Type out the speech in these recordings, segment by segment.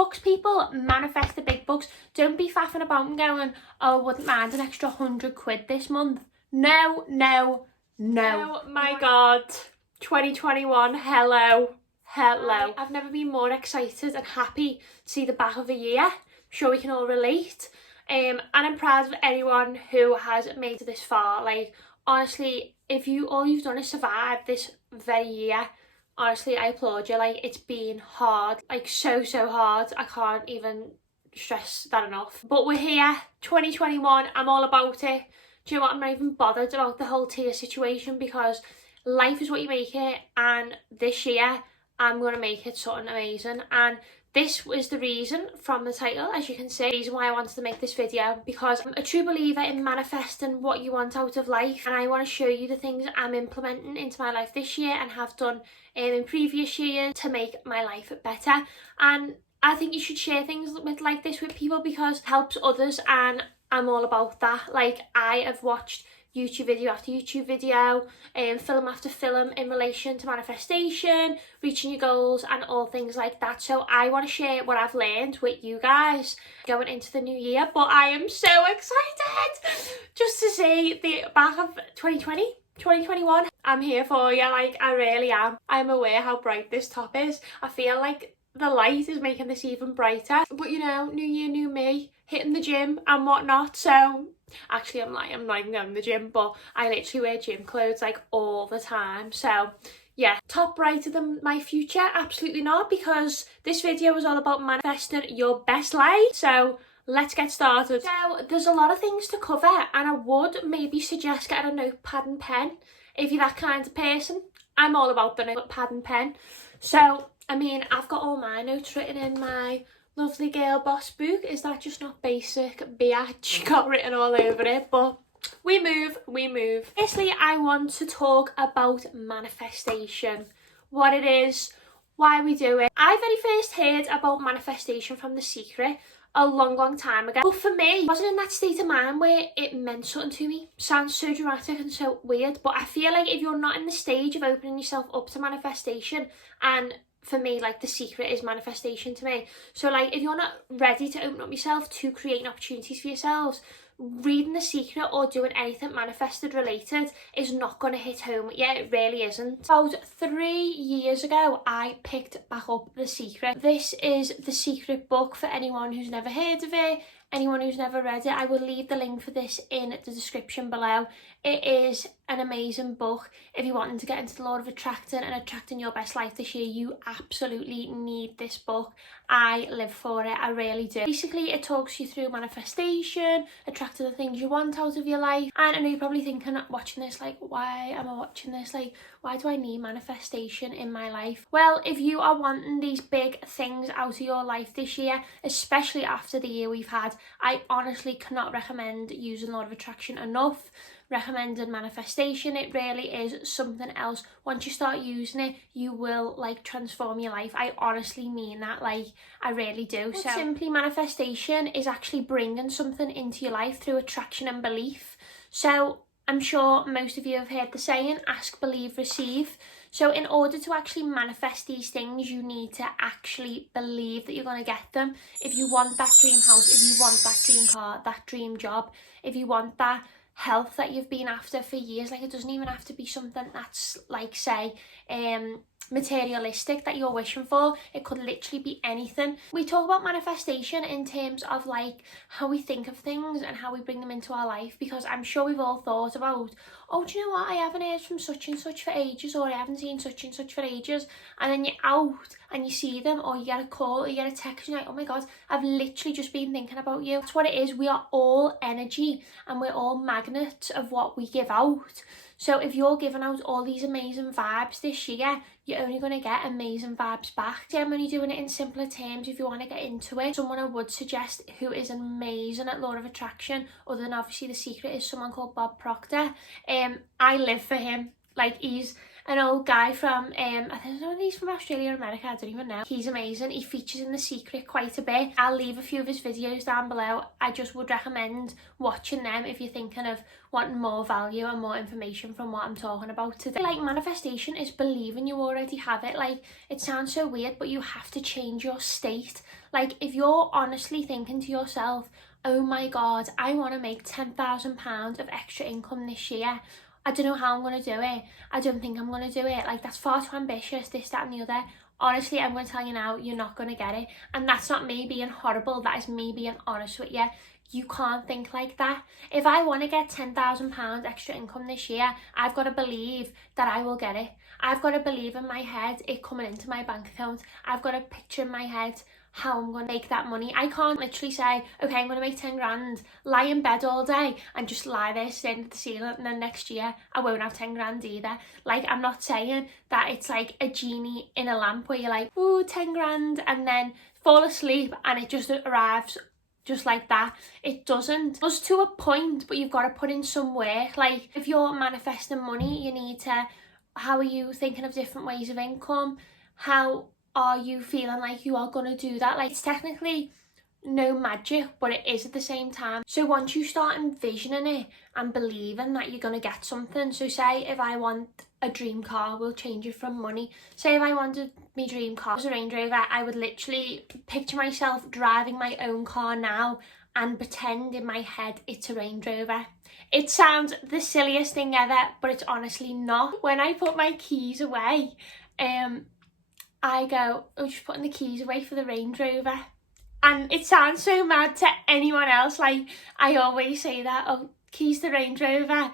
bucks, people. Manifest the big bucks. Don't be faffing about and going, oh, I wouldn't mind an extra £100 this month. No, no, no. Oh my God. 2021, hello. I've never been more excited and happy to see the back of a year. I'm sure we can all relate. And I'm proud of anyone who has made it this far. Like, honestly, if all you've done is survive this very year, honestly, I applaud you. Like, it's been hard, like so hard. I can't even stress that enough. But we're here, 2021, I'm all about it. Do you know what, I'm not even bothered about the whole tier situation, because life is what you make it, and this year I'm going to make it something amazing. And this was the reason from the title, as you can see, the reason why I wanted to make this video, because I'm a true believer in manifesting what you want out of life, and I want to show you the things I'm implementing into my life this year and have done in previous years to make my life better. And I think you should share things like this with people because it helps others, and I'm all about that. Like, I have watched YouTube video after YouTube video, film after film in relation to manifestation, reaching your goals and all things like that. So I want to share what I've learned with you guys going into the new year. But I am so excited just to see the back of 2020, 2021. I'm here for you, like, I really am. I'm aware how bright this top is. I feel like the light is making this even brighter. But you know, new year, new me, hitting the gym and whatnot. So actually, I'm not even going to the gym, but I literally wear gym clothes like all the time. So yeah, top brighter than my future? Absolutely not, because this video was all about manifesting your best life. So let's get started. So there's a lot of things to cover, and I would maybe suggest getting a notepad and pen if you're that kind of person. I'm all about the notepad and pen. So I mean, I've got all my notes written in my lovely girl boss book. Is that just not basic biatch got written all over it? But we move. Firstly, I want to talk about manifestation, what it is, why we do it. I very first heard about manifestation from The Secret a long time ago. But for me, I wasn't in that state of mind where it meant something to me. Sounds so dramatic and so weird, but I feel like if you're not in the stage of opening yourself up to manifestation, and for me, like, The Secret is manifestation to me. So like, if you're not ready to open up yourself to creating opportunities for yourselves, reading The Secret or doing anything manifested related is not going to hit home with you. It really isn't. About 3 years ago, I picked back up The Secret. This is The Secret book for anyone who's never heard of it, anyone who's never read it. I will leave the link for this in the description below. It is an amazing book. If you're wanting to get into the law of attracting and attracting your best life this year, you absolutely need this book. I live for it, I really do. Basically, it talks you through manifestation, attracting the things you want out of your life. And I know you're probably thinking, watching this, like, why am I watching this? Like, why do I need manifestation in my life? Well, if you are wanting these big things out of your life this year, especially after the year we've had, I honestly cannot recommend using law of attraction enough. Recommended manifestation. It really is something else. Once you start using it, you will like transform your life. I honestly mean that, like, I really do. So simply, manifestation is actually bringing something into your life through attraction and belief. So I'm sure most of you have heard the saying, ask, believe, receive. So in order to actually manifest these things, you need to actually believe that you're going to get them. If you want that dream house, if you want that dream car, that dream job, if you want that health that you've been after for years, like, it doesn't even have to be something that's like, say, materialistic that you're wishing for. It could literally be anything. We talk about manifestation in terms of like how we think of things and how we bring them into our life, because I'm sure we've all thought about, oh, do you know what, I haven't heard from such and such for ages, or I haven't seen such and such for ages, and then you're out and you see them, or you get a call or you get a text and you're like, oh my god, I've literally just been thinking about you. That's what it is. We are all energy and we're all magnets of what we give out. So if you're giving out all these amazing vibes this year, you're only going to get amazing vibes back. See, I'm only doing it in simpler terms if you want to get into it. Someone I would suggest who is amazing at law of attraction, other than obviously The Secret, is someone called Bob Proctor. I live for him. Like, he's an old guy from, I don't know if he's from Australia or America, I don't even know. He's amazing. He features in The Secret quite a bit. I'll leave a few of his videos down below. I just would recommend watching them if you're thinking of wanting more value and more information from what I'm talking about today. Like, manifestation is believing you already have it. Like, it sounds so weird, but you have to change your state. Like, if you're honestly thinking to yourself, oh my God, I want to make £10,000 of extra income this year. I don't know how I'm going to do it. I don't think I'm going to do it. Like, that's far too ambitious, this, that and the other. Honestly, I'm going to tell you now, you're not going to get it. And that's not me being horrible. That is me being honest with you. You can't think like that. If I want to get £10,000 extra income this year, I've got to believe that I will get it. I've got to believe in my head it coming into my bank account. I've got to picture in my head how I'm going to make that money. I can't literally say, okay, I'm going to make 10 grand, lie in bed all day and just lie there staring at the ceiling, and then next year I won't have 10 grand either. Like, I'm not saying that it's like a genie in a lamp where you're like, ooh, 10 grand, and then fall asleep and it just arrives just like that. It doesn't. It does to a point, but you've got to put in some work. Like, if you're manifesting money, you need to, how are you thinking of different ways of income? How are you feeling like you are going to do that? Like, it's technically no magic, but it is at the same time. So once you start envisioning it and believing that you're going to get something, so say if I want a dream car, we'll change it from money. Say if I wanted my dream car as a Range Rover, I would literally picture myself driving my own car now and pretend in my head it's a Range Rover. It sounds the silliest thing ever, but it's honestly not. When I put my keys away, I go, I'm just putting the keys away for the Range Rover. And it sounds so mad to anyone else. Like, I always say that, oh, keys to Range Rover.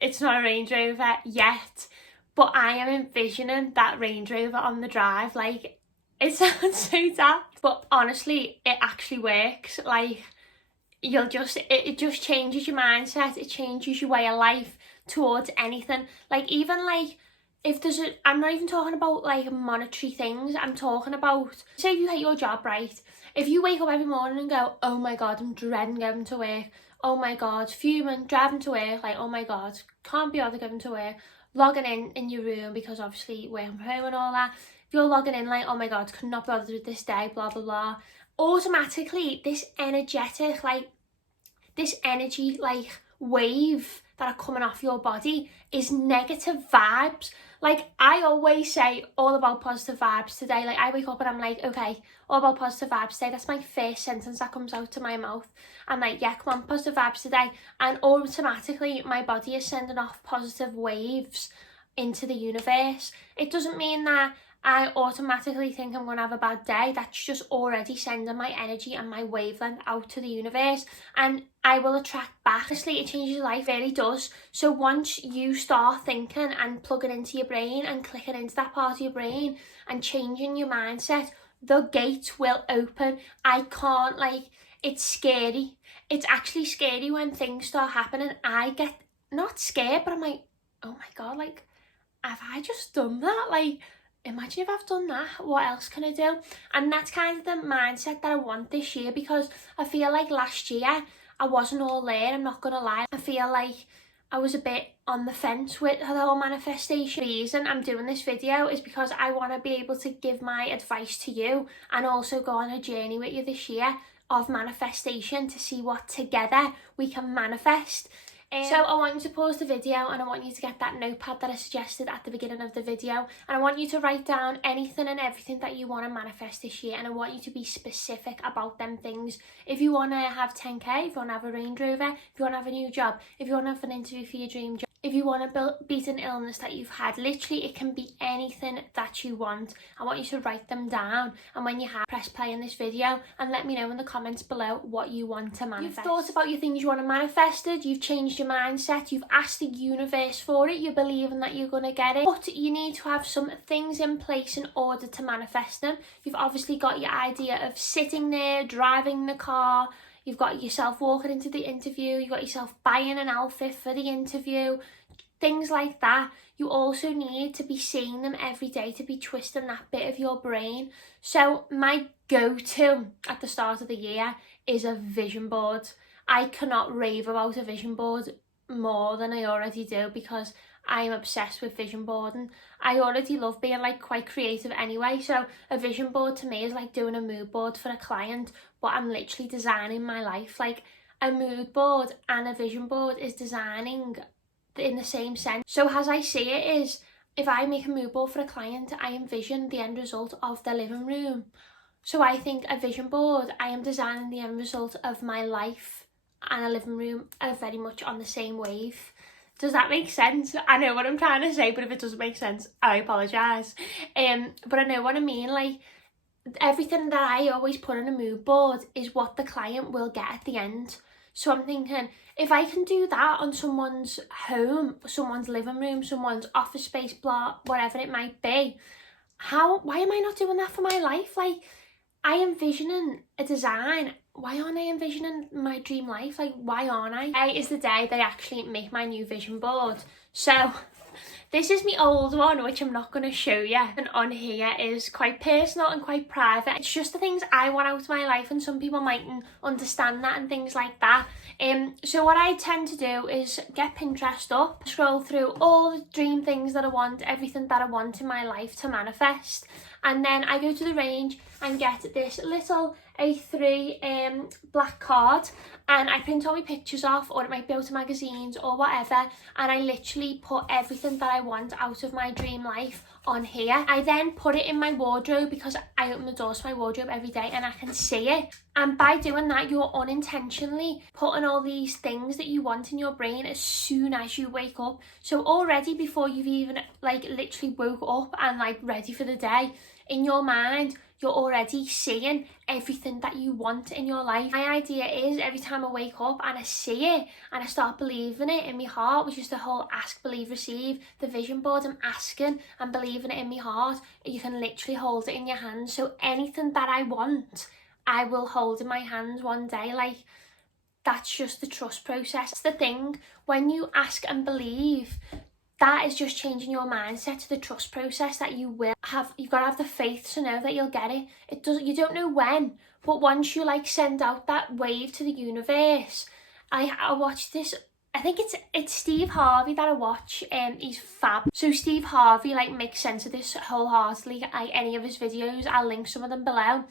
It's not a Range Rover yet. But I am envisioning that Range Rover on the drive. Like, it sounds so daft. But honestly, it actually works. Like, you'll just, it just changes your mindset. It changes your way of life towards anything. Like, even like, if there's a, I'm not even talking about like monetary things, I'm talking about, say if you hate your job, right? If you wake up every morning and go, oh my God, I'm dreading going to work. Oh my God, fuming, driving to work, like, oh my God, can't be bothered going to work. Logging in your room because obviously working from home and all that. If you're logging in like, oh my God, could not be bothered with this day, blah, blah, blah. Automatically, this energetic, like, this energy, like, wave that are coming off your body is negative vibes. Like, I always say all about positive vibes today. Like, I wake up and I'm like, okay, all about positive vibes today. That's my first sentence that comes out of my mouth. I'm like, yeah, come on, positive vibes today. And automatically my body is sending off positive waves into the universe. It doesn't mean that I automatically think I'm going to have a bad day. That's just already sending my energy and my wavelength out to the universe, and I will attract back. Honestly, it changes your life, it really does. So once you start thinking and plugging into your brain and clicking into that part of your brain and changing your mindset, the gates will open. I can't, like, it's scary. It's actually scary when things start happening. I get not scared, but I'm like, oh my God, like, have I just done that? Like, imagine if I've done that, what else can I do? And that's kind of the mindset that I want this year, because I feel like last year I wasn't all there, I'm not gonna lie. I feel like I was a bit on the fence with the whole manifestation. The reason I'm doing this video is because I want to be able to give my advice to you and also go on a journey with you this year of manifestation to see what together we can manifest. So I want you to pause the video and I want you to get that notepad that I suggested at the beginning of the video, and I want you to write down anything and everything that you want to manifest this year, and I want you to be specific about them things. If you want to have 10k, if you want to have a Range Rover, if you want to have a new job, if you want to have an interview for your dream job, if you want to beat an illness that you've had, literally it can be anything that you want. I want you to write them down, and when you have, press play on this video and let me know in the comments below what you want to manifest. You've thought about your things you want to manifest, you've changed your mindset, you've asked the universe for it, you're believing that you're going to get it, but you need to have some things in place in order to manifest them. You've obviously got your idea of sitting there, driving the car, you've got yourself walking into the interview, you've got yourself buying an outfit for the interview, things like that. You also need to be seeing them every day to be twisting that bit of your brain. So my go-to at the start of the year is a vision board. I cannot rave about a vision board more than I already do, because I am obsessed with vision boarding. I already love being like quite creative anyway, so a vision board to me is like doing a mood board for a client, but I'm literally designing my life. Like a mood board and a vision board is designing in the same sense. So as I see it is, if I make a mood board for a client, I envision the end result of their living room. So I think a vision board, I am designing the end result of my life, and a living room are very much on the same wave. Does that make sense? I know what I'm trying to say, but if it doesn't make sense, I apologise. But I know what I mean. Like, everything that I always put on a mood board is what the client will get at the end. So I'm thinking, if I can do that on someone's home, someone's living room, someone's office space, blah, whatever it might be, why am I not doing that for my life? Like, I envisioning a design. Why aren't I envisioning my dream life? Like, why aren't I? Today is the day they actually make my new vision board. So this is my old one, which I'm not going to show you. And on here is quite personal and quite private. It's just the things I want out of my life, and some people mightn't understand that and things like that. So what I tend to do is get Pinterest up, scroll through all the dream things that I want, everything that I want in my life to manifest. And then I go to the range and get this little A3 black card, and I print all my pictures off, or it might be out of magazines or whatever, and I literally put everything that I want out of my dream life on here. I then put it in my wardrobe, because I open the doors to my wardrobe every day and I can see it. And by doing that, you're unintentionally putting all these things that you want in your brain as soon as you wake up. So already before you've even like literally woke up and like ready for the day, in your mind, you're already seeing everything that you want in your life. My idea is, every time I wake up and I see it and I start believing it in my heart, which is the whole ask, believe, receive, the vision board, I'm asking and believing it in my heart. You can literally hold it in your hands. So anything that I want, I will hold in my hands one day. Like, that's just the trust process. It's the thing, when you ask and believe, that is just changing your mindset to the trust process that you will have. You've got to have the faith to know that you'll get it. You don't know when, but once you like send out that wave to the universe. I watched this, I think it's Steve Harvey that I watch, he's fab. So Steve Harvey like makes sense of this wholeheartedly. Like any of his videos, I'll link some of them below.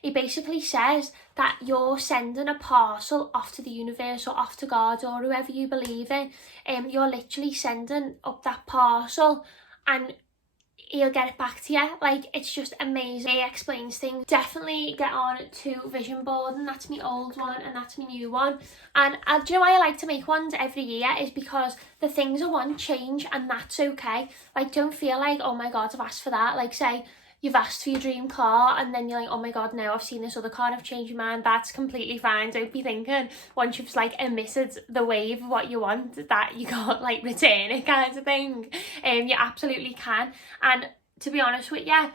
He basically says that you're sending a parcel off to the universe, or off to God, or whoever you believe in. You're literally sending up that parcel, and he'll get it back to you. Like, it's just amazing. He explains things. Definitely get on to vision boarding. That's my old one and that's my new one. And do you know why I like to make ones every year? Is because the things I want change, and that's okay. Like, don't feel like, oh my God, I've asked for that. Like, say you've asked for your dream car and then you're like, oh my God, no, I've seen this other car and I've changed my mind. That's completely fine. Don't be thinking once you've like emitted the wave of what you want that you can't like return it, kind of thing. You absolutely can. And to be honest with you,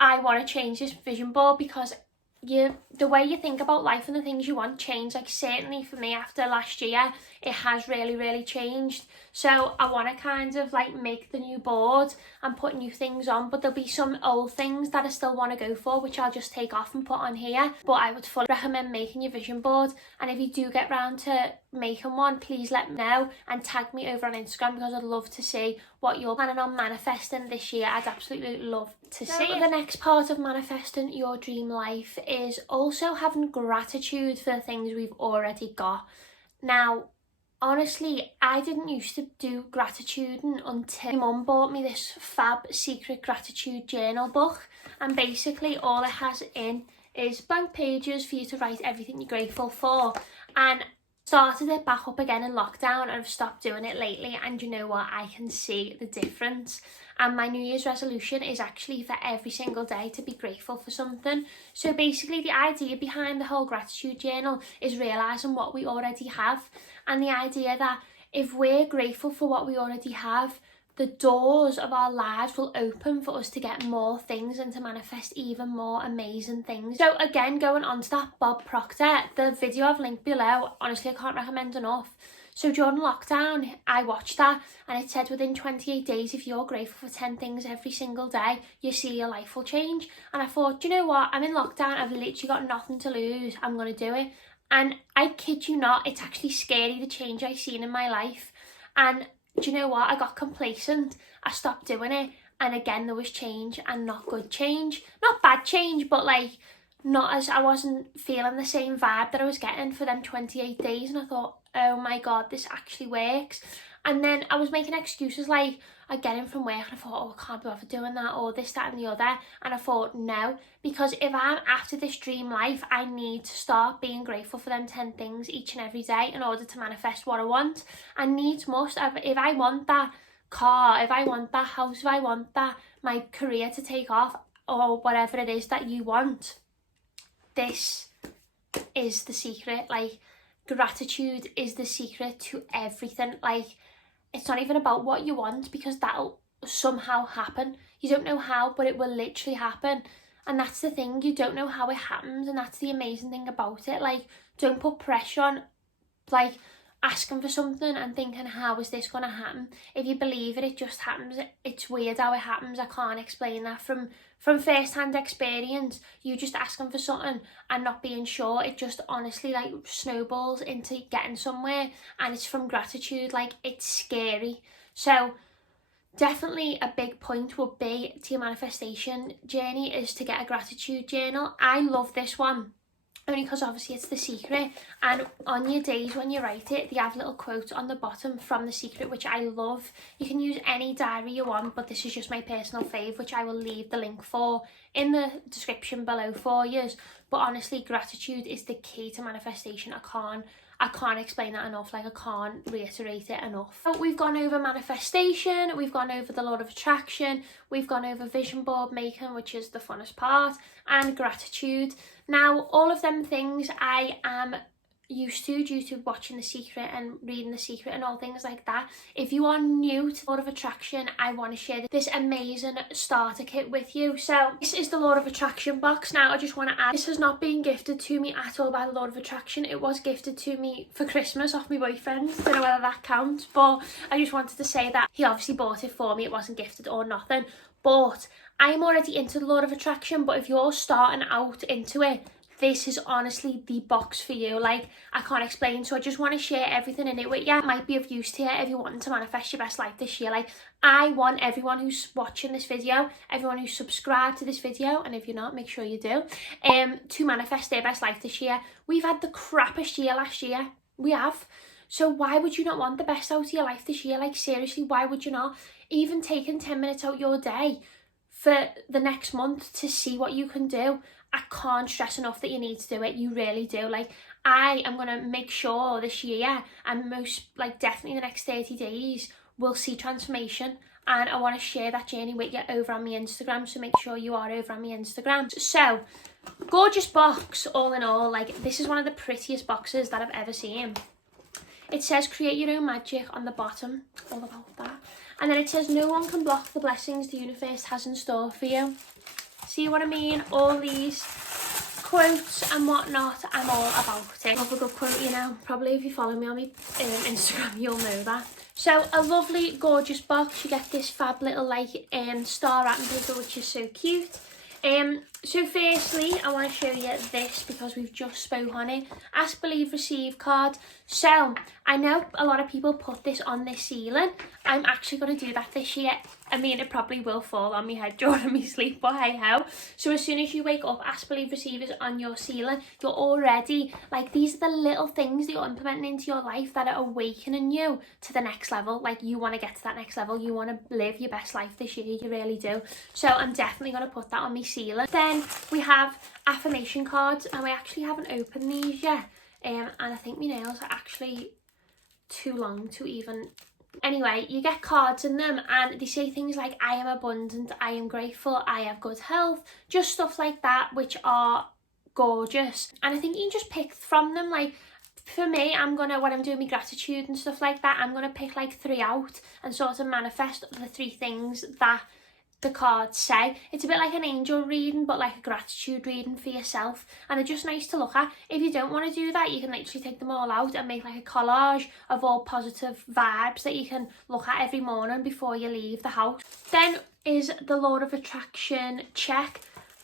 I want to change this vision board, because the way you think about life and the things you want change. Like, certainly for me, after last year, it has really changed. So I want to kind of like make the new board and put new things on, but there'll be some old things that I still want to go for, which I'll just take off and put on here. But I would fully recommend making your vision board, and if you do get round to making one, please let me know and tag me over on Instagram, because I'd love to see what you're planning on manifesting this year. I'd absolutely love to see it. The next part of manifesting your dream life is also having gratitude for the things we've already got. Now, honestly, I didn't used to do gratituding until my mum bought me this fab secret gratitude journal book, and basically all it has in is blank pages for you to write everything you're grateful for. And started it back up again in lockdown, and I've stopped doing it lately, and you know what, I can see the difference. And my New Year's resolution is actually for every single day to be grateful for something. So basically the idea behind the whole gratitude journal is realising what we already have, and the idea that if we're grateful for what we already have, the doors of our lives will open for us to get more things and to manifest even more amazing things. So again, going on to that Bob Proctor, the video I've linked below, honestly I can't recommend enough. So during lockdown, I watched that, and it said within 28 days, if you're grateful for 10 things every single day, you see your life will change. And I thought, you know what, I'm in lockdown, I've literally got nothing to lose, I'm going to do it. And I kid you not, it's actually scary, the change I've seen in my life. And do you know what? I got complacent. I stopped doing it. And again, there was change, and not good change. Not bad change, but like, not as, I wasn't feeling the same vibe that I was getting for them 28 days. And I thought, oh my God, this actually works. And then I was making excuses like, I get in from work and I thought, oh, I can't be bothered doing that, or this, that and the other. And I thought, no, because if I'm after this dream life, I need to start being grateful for them 10 things each and every day in order to manifest what I want. And needs must, if I want that car, if I want that house, if I want that, my career to take off, or whatever it is that you want, this is the secret. Like, gratitude is the secret to everything. Like, it's not even about what you want, because that'll somehow happen. You don't know how, but it will literally happen. And that's the thing, you don't know how it happens, and that's the amazing thing about it. Like, don't put pressure on, like, asking for something and thinking, how is this going to happen? If you believe it, it just happens. It's weird how it happens. I can't explain that from first-hand experience. You just asking for something and not being sure, it just honestly like snowballs into getting somewhere, and it's from gratitude. Like, it's scary. So definitely a big point would be to your manifestation journey is to get a gratitude journal. I love this one, only because obviously it's the secret, and on your days when you write it, they have little quotes on the bottom from the secret, which I love. You can use any diary you want, but this is just my personal fave, which I will leave the link for in the description below for you. But honestly, gratitude is the key to manifestation. I can't explain that enough. Like, I can't reiterate it enough. So we've gone over manifestation, we've gone over the law of attraction, we've gone over vision board making, which is the funnest part, and gratitude. Now, all of them things I am used to due to watching The Secret and reading The Secret and all things like that. If you are new to the law of attraction, I want to share this amazing starter kit with you. So this is the law of attraction box. Now, I just want to add, this has not been gifted to me at all by the law of attraction. It was gifted to me for Christmas off my boyfriend. Don't know whether that counts, but I just wanted to say that he obviously bought it for me. It wasn't gifted or nothing, but I am already into the law of attraction. But if you're starting out into it, this is honestly the box for you. Like, I can't explain, so I just want to share everything in it with you. It might be of use to you if you're wanting to manifest your best life this year. Like, I want everyone who's watching this video, everyone who's subscribed to this video, and if you're not, make sure you do, to manifest their best life this year. We've had the crappiest year last year. We have. So why would you not want the best out of your life this year? Like, seriously, why would you not? Even taking 10 minutes out your day for the next month to see what you can do. I can't stress enough that you need to do it. You really do. Like, I am going to make sure this year, and most, like, definitely the next 30 days, we'll see transformation. And I want to share that journey with you over on my Instagram. So make sure you are over on my Instagram. So, gorgeous box, all in all. Like, this is one of the prettiest boxes that I've ever seen. It says create your own magic on the bottom. All about that. And then it says no one can block the blessings the universe has in store for you. See what I mean? All these quotes and whatnot, I'm all about it. Love a good quote, you know. Probably if you follow me on my Instagram, you'll know that. So a lovely, gorgeous box. You get this fab little like star wrapping paper, which is so cute. So firstly, I want to show you this because we've just spoke on it. Ask, Believe, Receive card. So I know a lot of people put this on their ceiling. I'm actually going to do that this year. I mean, it probably will fall on my head during my sleep, but hey ho. So as soon as you wake up, Ask, Believe, Receive is on your ceiling. You're already, like, these are the little things that you're implementing into your life that are awakening you to the next level. Like, you want to get to that next level. You want to live your best life this year. You really do. So I'm definitely going to put that on my ceiling. Then we have affirmation cards, and I actually haven't opened these yet. And I think my nails are actually too long to even... Anyway, you get cards in them, and they say things like, I am abundant, I am grateful, I have good health, just stuff like that, which are gorgeous. And I think you can just pick from them. Like, for me, when I'm doing my gratitude and stuff like that, I'm gonna pick like 3 out and sort of manifest the 3 things that the cards say. It's a bit like an angel reading, but like a gratitude reading for yourself, and they're just nice to look at. If you don't want to do that, you can literally take them all out and make like a collage of all positive vibes that you can look at every morning before you leave the house. Then is the law of attraction check.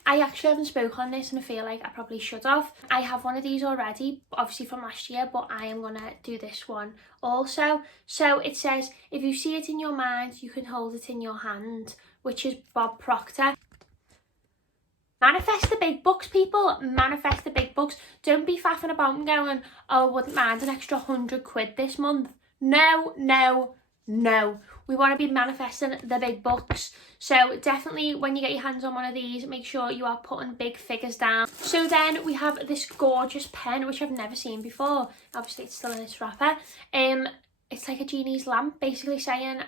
I actually haven't spoke on this and I feel like I probably should have. I have one of these already, obviously from last year, but I am gonna do this one also. So it says, if you see it in your mind, you can hold it in your hand, which is Bob Proctor. Manifest the big bucks, people. Manifest the big bucks. Don't be faffing about and going, oh, wouldn't mind an extra £100 this month. No, no, no. We want to be manifesting the big bucks. So definitely when you get your hands on one of these, make sure you are putting big figures down. So then we have this gorgeous pen, which I've never seen before. Obviously it's still in its wrapper. It's like a genie's lamp, basically saying,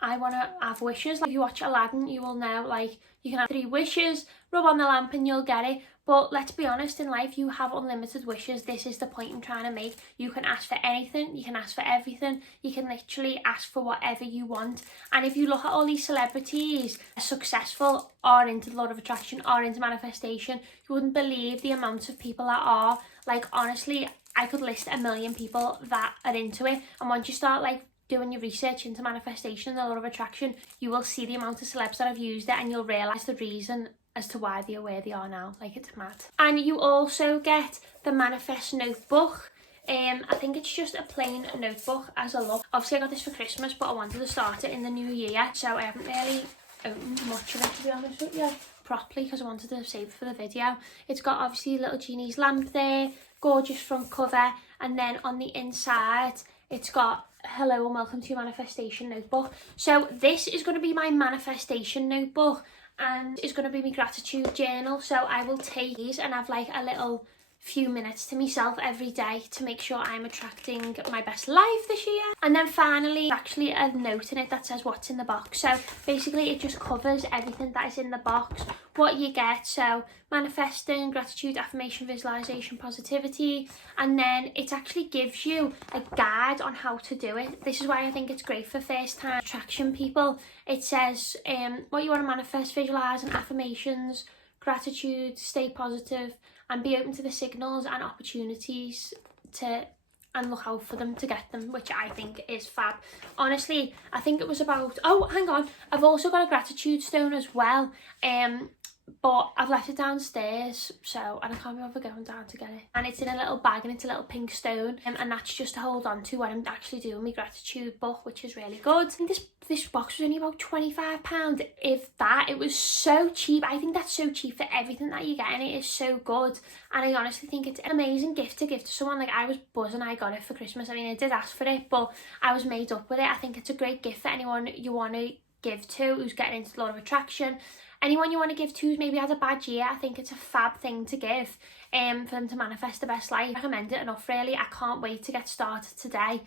I want to have wishes. Like if you watch Aladdin, you will know, like, you can have 3 wishes, rub on the lamp and you'll get it. But let's be honest, in life you have unlimited wishes. This is the point I'm trying to make. You can ask for anything, you can ask for everything, you can literally ask for whatever you want. And if you look at all these celebrities, successful, are into the law of attraction, are into manifestation, you wouldn't believe the amount of people that are. Like, honestly, I could list 1 million people that are into it. And once you start like doing your research into manifestation and the law of attraction, you will see the amount of celebs that have used it and you'll realise the reason as to why they are where they are now. Like, it's mad. And you also get the Manifest Notebook. I think it's just a plain notebook as a look. Obviously I got this for Christmas, but I wanted to start it in the new year, so I haven't really opened much of it, to be honest with you, properly, because I wanted to save it for the video. It's got obviously a little genie's lamp there, gorgeous front cover, and then on the inside it's got hello and welcome to your manifestation notebook. So this is going to be my manifestation notebook and it's going to be my gratitude journal. So I will take these and have like a little few minutes to myself every day to make sure I'm attracting my best life this year. And then finally, actually a note in it that says what's in the box. So basically it just covers everything that is in the box, what you get. So manifesting, gratitude, affirmation, visualization, positivity, and then it actually gives you a guide on how to do it. This is why I think it's great for first time attraction people. It says what you want to manifest, visualize, and affirmations, gratitude, stay positive, and be open to the signals and opportunities and look out for them to get them, which I think is fab. Honestly, I think it was about, oh, hang on, I've also got a gratitude stone as well, but I've left it downstairs, so, and I can't remember going down to get it. And it's in a little bag and it's a little pink stone, and that's just to hold on to when I'm actually doing my gratitude book, which is really good. I think this box was only about £25, if that. It was so cheap. I think that's so cheap for everything that you get, and it is so good. And I honestly think it's an amazing gift to give to someone. Like, I was buzzing I got it for Christmas. I mean, I did ask for it, but I was made up with it. I think it's a great gift for anyone you want to give to who's getting into the law of attraction. Anyone you want to give to who's maybe had a bad year, I think it's a fab thing to give for them to manifest the best life. I recommend it enough, really. I can't wait to get started today.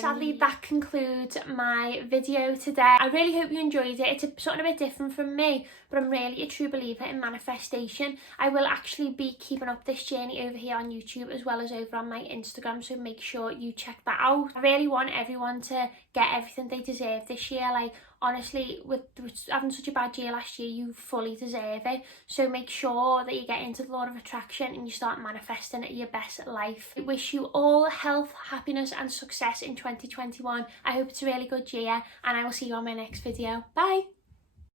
Sadly, that concludes my video today. I really hope you enjoyed it. It's something a bit different from me, but I'm really a true believer in manifestation. I will actually be keeping up this journey over here on YouTube as well as over on my Instagram, so make sure you check that out. I really want everyone to get everything they deserve this year. Like, honestly, with having such a bad year last year, you fully deserve it. So make sure that you get into the law of attraction and you start manifesting your best life. I wish you all health, happiness and success in 2021. I hope it's a really good year, and I will see you on my next video. Bye!